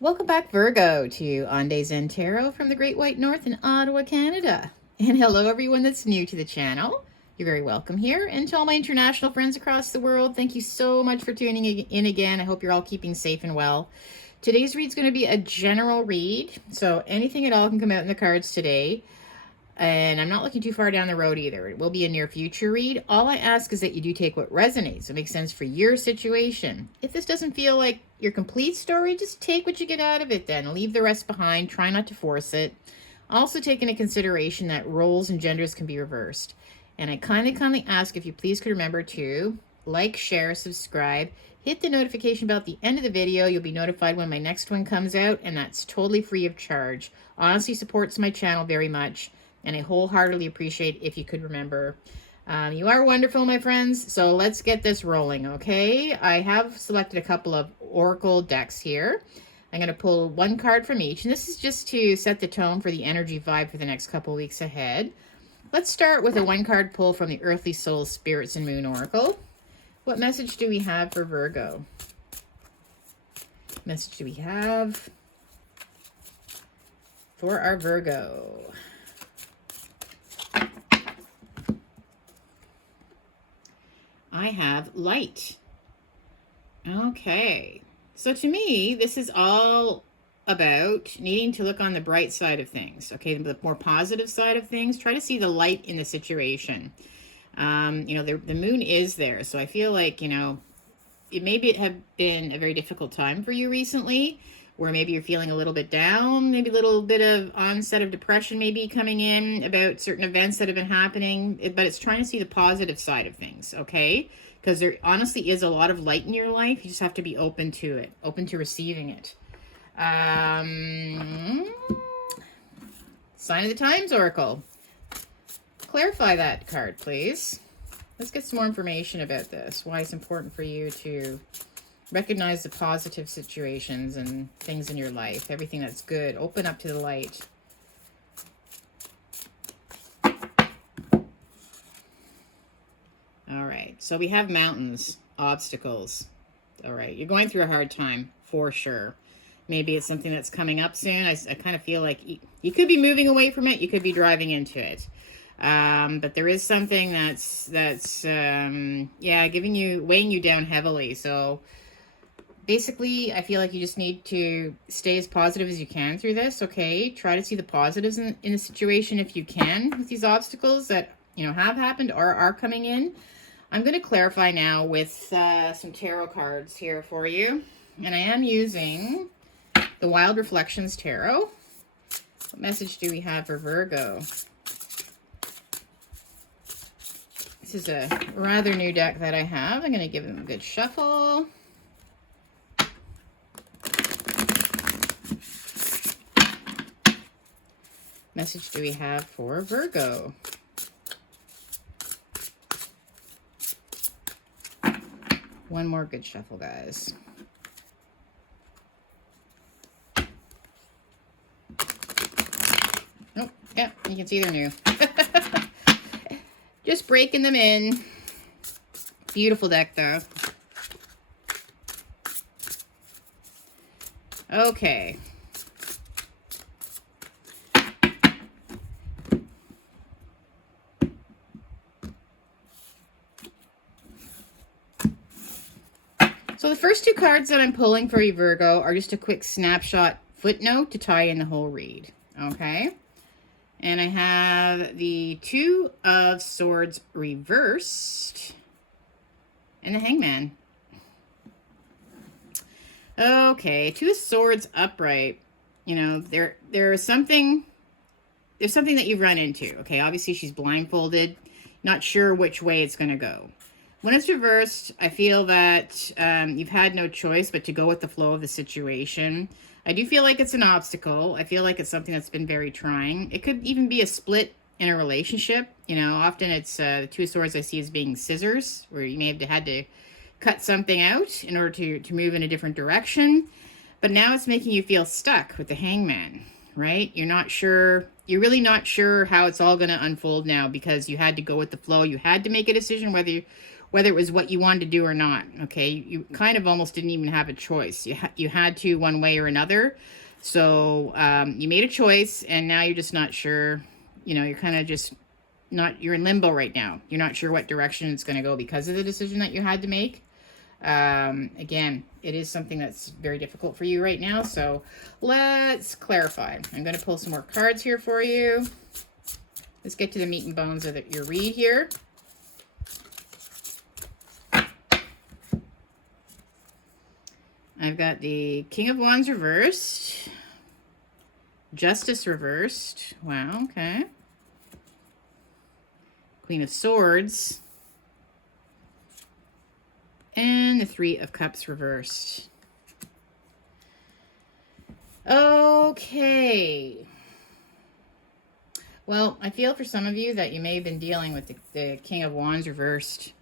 Welcome back, Virgo, to On Days Zen Tarot from the Great White North in Ottawa, Canada. And hello, everyone that's new to the channel. You're very welcome here. And to all my international friends across the world, thank you so much for tuning in again. I hope you're all keeping safe and well. Today's read's going to be a general read, so anything at all can come out in the cards today. And I'm not looking too far down the road either. It will be a near future read. All I ask is that you do take what resonates, what makes sense for your situation. If this doesn't feel like your complete story, just take what you get out of it then. Leave the rest behind. Try not to force it. Also take into consideration that roles and genders can be reversed. And I kindly ask if you please could remember to like, share, subscribe, hit the notification bell at the end of the video. You'll be notified when my next one comes out, and that's totally free of charge. Honestly supports my channel very much. And I wholeheartedly appreciate if you could remember. You are wonderful, my friends. So let's get this rolling, okay? I have selected a couple of oracle decks here. I'm going to pull one card from each. And this is just to set the tone for the energy vibe for the next couple weeks ahead. Let's start with a one-card pull from the Earthly Soul, Spirits, and Moon Oracle. What message do we have for Virgo? What message do we have for our Virgo? I have light. Okay. So to me, this is all about needing to look on the bright side of things. Okay, the more positive side of things. Try to see the light in the situation. The moon is there. So I feel like, it have been a very difficult time for you recently, where maybe you're feeling a little bit down, maybe a little bit of onset of depression maybe coming in about certain events that have been happening, but it's trying to see the positive side of things, okay? Because there honestly is a lot of light in your life. You just have to be open to it, open to receiving it. Sign of the Times Oracle. Clarify that card, please. Let's get some more information about this, why it's important for you to recognize the positive situations and things in your life, everything that's good. Open up to the light. All right, so we have mountains, obstacles. All right, you're going through a hard time for sure. Maybe it's something that's coming up soon. I kind of feel like you could be moving away from it. You could be driving into it. But there is something that's weighing you down heavily. So basically, I feel like you just need to stay as positive as you can through this, okay? Try to see the positives in the situation if you can with these obstacles that, have happened or are coming in. I'm going to clarify now with some tarot cards here for you. And I am using the Wild Reflections Tarot. What message do we have for Virgo? This is a rather new deck that I have. I'm going to give them a good shuffle. Message do we have for Virgo? One more good shuffle, guys. Oh, yeah, you can see they're new. Just breaking them in. Beautiful deck, though. Okay. So the first two cards that I'm pulling for you, Virgo, are just a quick snapshot footnote to tie in the whole read. Okay? And I have the Two of Swords reversed and the Hangman. Okay, Two of Swords upright. There's something that you've run into. Okay, obviously she's blindfolded, not sure which way it's going to go. When it's reversed, I feel that you've had no choice but to go with the flow of the situation. I do feel like it's an obstacle. I feel like it's something that's been very trying. It could even be a split in a relationship. Often it's the Two of Swords I see as being scissors, where you may have had to cut something out in order to move in a different direction. But now it's making you feel stuck with the Hangman, right? You're not sure. You're really not sure how it's all going to unfold now because you had to go with the flow. You had to make a decision whether it was what you wanted to do or not. Okay, you kind of almost didn't even have a choice. You had to one way or another. So you made a choice, and now you're just not sure. You know, you're kind of just not, you're in limbo right now. You're not sure what direction it's going to go because of the decision that you had to make. Again, it is something that's very difficult for you right now. So let's clarify. I'm going to pull some more cards here for you. Let's get to the meat and bones of your read here. I've got the King of Wands reversed. Justice reversed. Wow, okay. Queen of Swords. And the Three of Cups reversed. Okay. Well, I feel for some of you that you may have been dealing with the King of Wands reversed.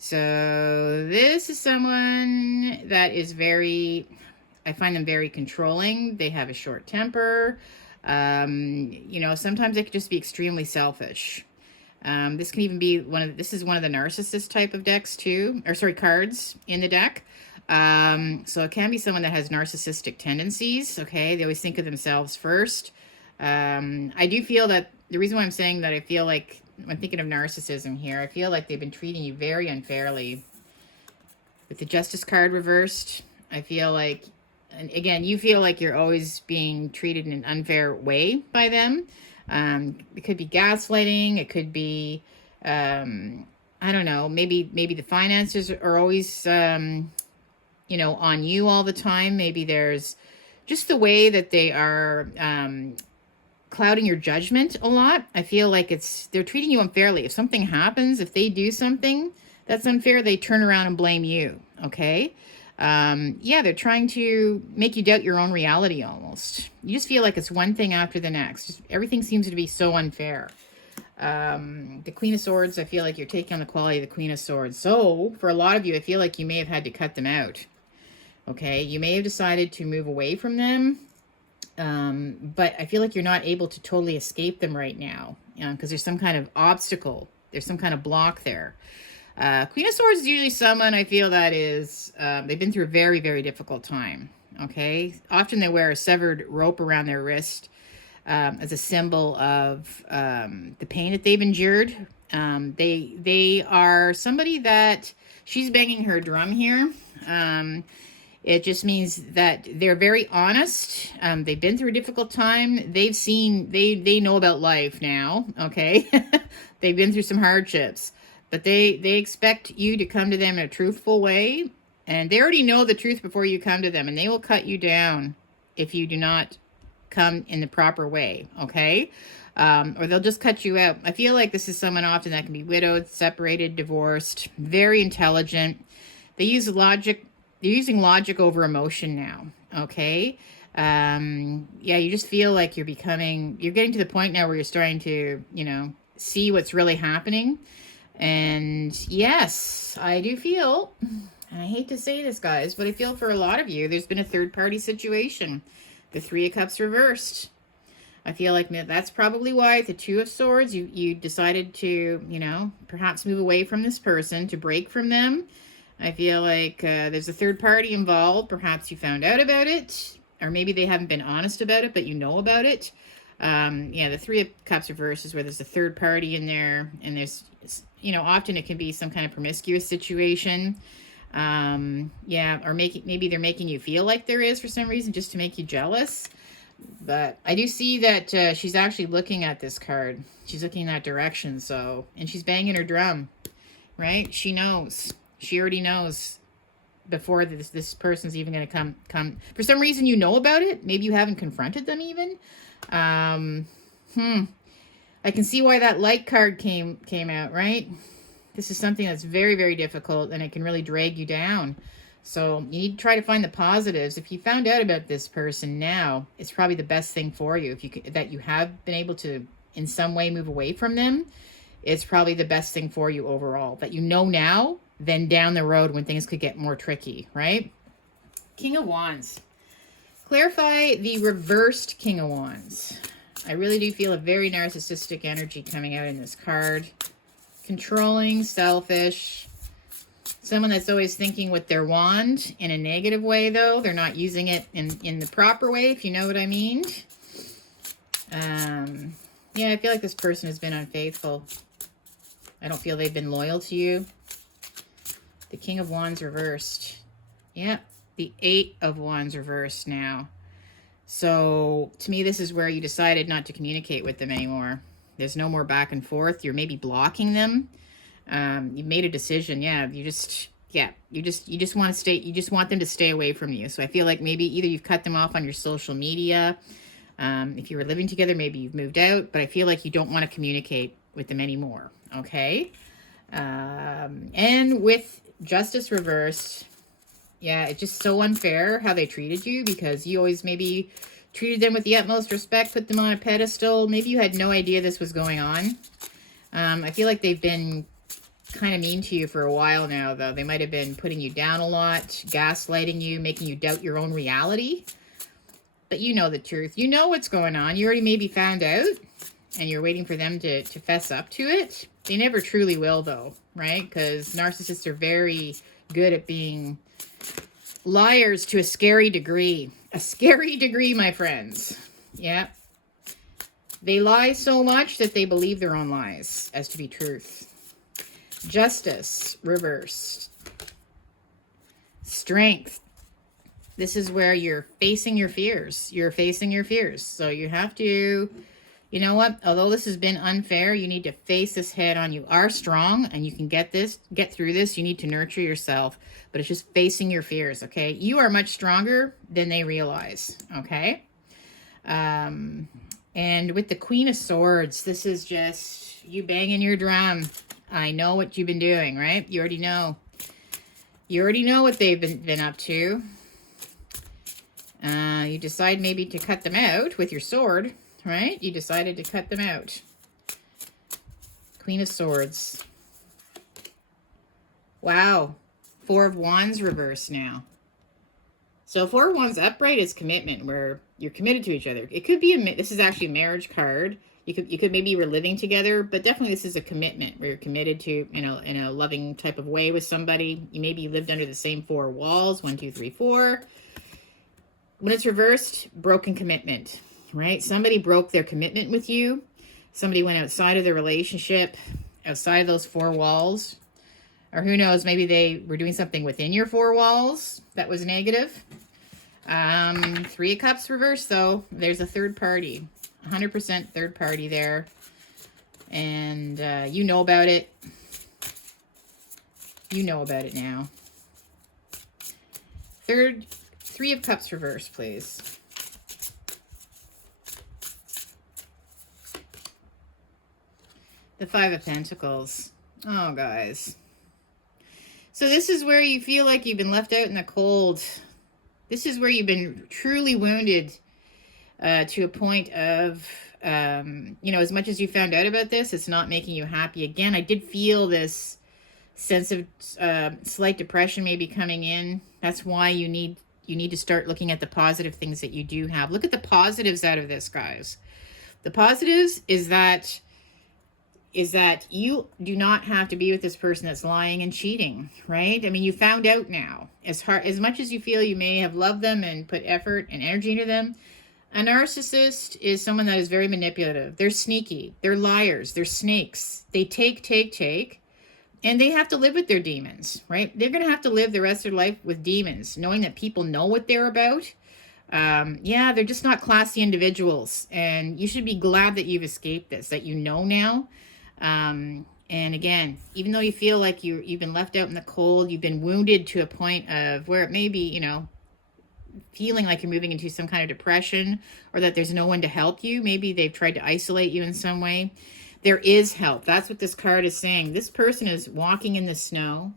So this is someone that is very, I find them very controlling. They have a short temper. You know, sometimes they could just be extremely selfish. This can even be this is one of the narcissist type of decks too, or sorry, cards in the deck. So it can be someone that has narcissistic tendencies. Okay. They always think of themselves first. I do feel that the reason why I'm saying that, I feel like when thinking of narcissism here, I feel like they've been treating you very unfairly. With the Justice card reversed, I feel like, and again, you feel like you're always being treated in an unfair way by them. It could be gaslighting. It could be, I don't know, maybe the finances are always, you know, on you all the time. Maybe there's just the way that they are, clouding your judgment a lot. I feel like they're treating you unfairly. If something happens, if they do something that's unfair, they turn around and blame you. Okay. Yeah, they're trying to make you doubt your own reality almost. You just feel like it's one thing after the next. Just everything seems to be so unfair. The Queen of Swords, I feel like you're taking on the quality of the Queen of Swords. So for a lot of you, I feel like you may have had to cut them out. Okay. You may have decided to move away from them. But I feel like you're not able to totally escape them right now, because there's some kind of obstacle. There's some kind of block there. Queen of Swords is usually someone I feel that is, they've been through a very, very difficult time. Okay. Often they wear a severed rope around their wrist, as a symbol of, the pain that they've endured. They are somebody that, she's banging her drum here. It just means that they're very honest. They've been through a difficult time. They know about life now. Okay. They've been through some hardships, but they expect you to come to them in a truthful way. And they already know the truth before you come to them, and they will cut you down if you do not come in the proper way. Okay. Or they'll just cut you out. I feel like this is someone often that can be widowed, separated, divorced, very intelligent. They use logic. They're using logic over emotion now. Okay. Yeah, you just feel like you're getting to the point now where you're starting to, you know, see what's really happening. And yes, I do feel, and I hate to say this, guys, but I feel for a lot of you, there's been a third party situation. The Three of Cups reversed. I feel like that's probably why the Two of Swords, you decided to, you know, perhaps move away from this person, to break from them. I feel like there's a third party involved. Perhaps you found out about it, or maybe they haven't been honest about it, but you know about it. Yeah, the Three of Cups reversed is where there's a third party in there, and there's, you know, often it can be some kind of promiscuous situation. Yeah, or maybe they're making you feel like there is for some reason, just to make you jealous. But I do see that she's actually looking at this card. She's looking in that direction. So, and she's banging her drum, right? She knows. She already knows before this person's even going to come. For some reason, you know about it. Maybe you haven't confronted them even. I can see why that light card came out, right? This is something that's very, very difficult, and it can really drag you down. So you need to try to find the positives. If you found out about this person now, it's probably the best thing for you. That you have been able to in some way move away from them, it's probably the best thing for you overall. That you know now, then down the road when things could get more tricky, right? King of Wands. Clarify the reversed King of Wands. I really do feel a very narcissistic energy coming out in this card. controlling, selfish. Someone that's always thinking with their wand in a negative way, though. They're not using it in the proper way, if you know what I mean. Yeah, I feel like this person has been unfaithful. I don't feel they've been loyal to you. The King of Wands reversed. Yeah, the 8 of Wands reversed now. So, to me, this is where you decided not to communicate with them anymore. There's no more back and forth. You're maybe blocking them. You made a decision. Yeah, you just want to stay. You just want them to stay away from you. So I feel like maybe either you've cut them off on your social media. If you were living together, maybe you've moved out. But I feel like you don't want to communicate with them anymore. Okay. And with Justice reversed, yeah, it's just so unfair how they treated you, because you always maybe treated them with the utmost respect, put them on a pedestal. Maybe you had no idea this was going on. I feel like they've been kind of mean to you for a while now, though. They might have been putting you down a lot, gaslighting you, making you doubt your own reality. But you know the truth. You know what's going on. You already maybe found out, and you're waiting for them to fess up to it. They never truly will, though, right? Because narcissists are very good at being liars to a scary degree. A scary degree, my friends. Yeah. They lie so much that they believe their own lies as to be truth. Justice reversed. Strength. This is where you're facing your fears. You're facing your fears. So you have to, you know what? Although this has been unfair, you need to face this head on. You are strong and you can get through this. You need to nurture yourself, but it's just facing your fears, okay? You are much stronger than they realize, okay? And with the Queen of Swords, this is just you banging your drum. I know what you've been doing, right? You already know. You already know what they've been up to. You decide maybe to cut them out with your sword, right? You decided to cut them out. Queen of Swords. Wow. 4 of Wands reversed now. So 4 of Wands upright is commitment, where you're committed to each other. It could be this is actually a marriage card. You could maybe you were living together, but definitely this is a commitment where you're committed to, you know, in a loving type of way with somebody. You maybe lived under the same 4 walls, 1, 2, 3, 4. When it's reversed, broken commitment, right? Somebody broke their commitment with you. Somebody went outside of the relationship, outside of those 4 walls. Or who knows, maybe they were doing something within your 4 walls that was negative. 3 of Cups reversed, though. There's a third party. 100% third party there. And you know about it. You know about it now. 3 of Cups reversed, please. The 5 of Pentacles. Oh, guys. So this is where you feel like you've been left out in the cold. This is where you've been truly wounded to a point of, you know, as much as you found out about this, it's not making you happy. Again, I did feel this sense of slight depression maybe coming in. That's why you need to start looking at the positive things that you do have. Look at the positives out of this, guys. The positives is that you do not have to be with this person that's lying and cheating, right? I mean, you found out now. As much as you feel you may have loved them and put effort and energy into them, a narcissist is someone that is very manipulative. They're sneaky. They're liars. They're snakes. They take, and they have to live with their demons, right? They're going to have to live the rest of their life with demons, knowing that people know what they're about. Yeah, they're just not classy individuals, and you should be glad that you've escaped this, that you know now. And again, even though you feel like you've been left out in the cold, you've been wounded to a point of where it may be, you know, feeling like you're moving into some kind of depression, or that there's no one to help you. Maybe they've tried to isolate you in some way. There is help. That's what this card is saying. This person is walking in the snow.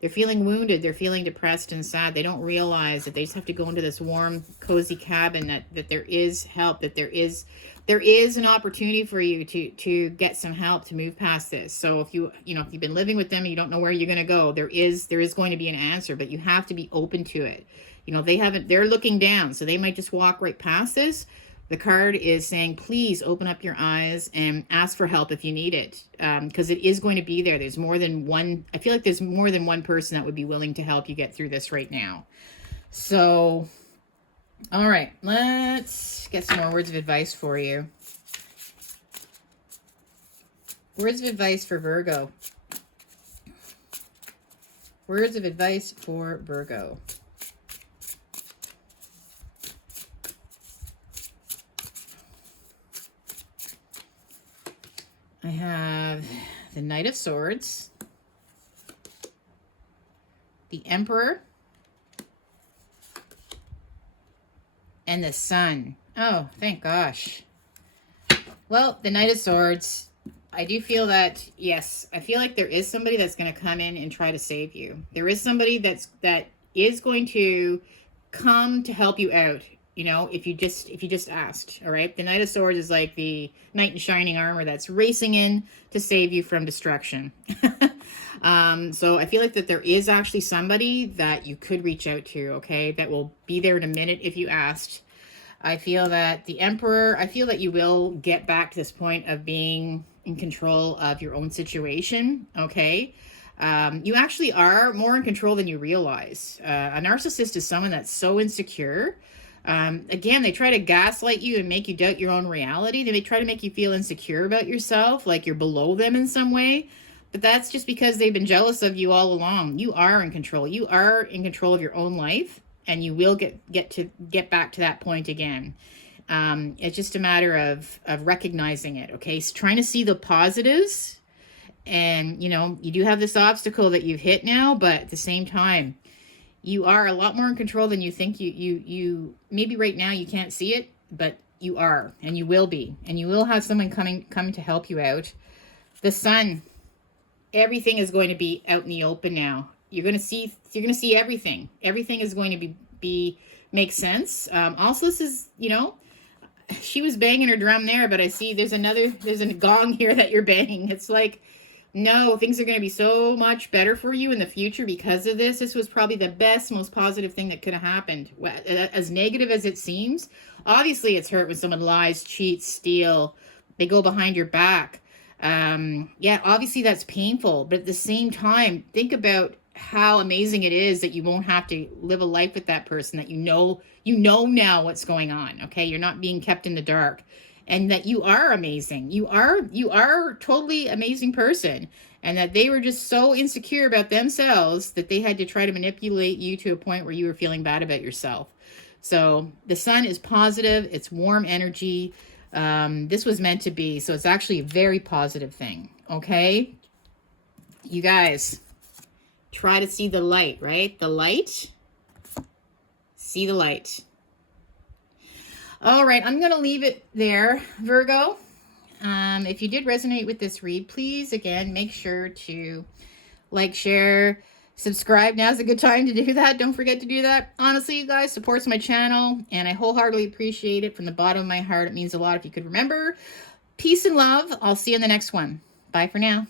They're feeling wounded. They're feeling depressed and sad. They don't realize that they just have to go into this warm, cozy cabin, that there is help, that there is an opportunity for you to get some help to move past this. So if you've been living with them and you don't know where you're going to go, there is going to be an answer, but you have to be open to it. You know, they're looking down, so they might just walk right past this, The card is saying, please open up your eyes and ask for help if you need it, because it is going to be there. There's more than one. I feel like there's more than one person that would be willing to help you get through this right now. So, all right, let's get some more words of advice for you. Words of advice for Virgo. Words of advice for Virgo. I have the Knight of Swords, the Emperor, and the Sun. Oh, thank gosh. Well, the Knight of Swords, I do feel that, yes, I feel like there is somebody that's going to come in and try to save you. There is somebody that is going to come to help you out. You know, if you just asked, all right? The Knight of Swords is like the knight in shining armor that's racing in to save you from destruction. So I feel like that there is actually somebody that you could reach out to, okay? That will be there in a minute if you asked. I feel that the Emperor, I feel that you will get back to this point of being in control of your own situation, okay? You actually are more in control than you realize. A narcissist is someone that's so insecure. Again, they try to gaslight you and make you doubt your own reality. They may try to make you feel insecure about yourself, like you're below them in some way. But that's just because they've been jealous of you all along. You are in control. You are in control of your own life, and you will get back to that point again. It's just a matter of recognizing it, okay? So trying to see the positives, and, you know, you do have this obstacle that you've hit now, but at the same time, you are a lot more in control than you think. You maybe right now you can't see it, but you are, and you will be, and you will have someone coming to help you out. The Sun, everything is going to be out in the open now. You're going to see everything. Everything is going to be make sense. Also, this is, you know, she was banging her drum there, but I see there's a gong here that you're banging. It's like, no, things are going to be so much better for you in the future because of this. This was probably the best, most positive thing that could have happened. As negative as it seems, obviously it's hurt when someone lies, cheats, steal, they go behind your back. Yeah, obviously that's painful, but at the same time, think about how amazing it is that you won't have to live a life with that person, that you know now what's going on, okay? You're not being kept in the dark. And that you are amazing. You are totally amazing person. And that they were just so insecure about themselves that they had to try to manipulate you to a point where you were feeling bad about yourself. So the Sun is positive. It's warm energy. This was meant to be. So it's actually a very positive thing. Okay? You guys, try to see the light, right? The light. See the light. All right, I'm going to leave it there, Virgo. If you did resonate with this read, please, again, make sure to like, share, subscribe. Now's a good time to do that. Don't forget to do that. Honestly, you guys, supports my channel, and I wholeheartedly appreciate it from the bottom of my heart. It means a lot if you could remember. Peace and love. I'll see you in the next one. Bye for now.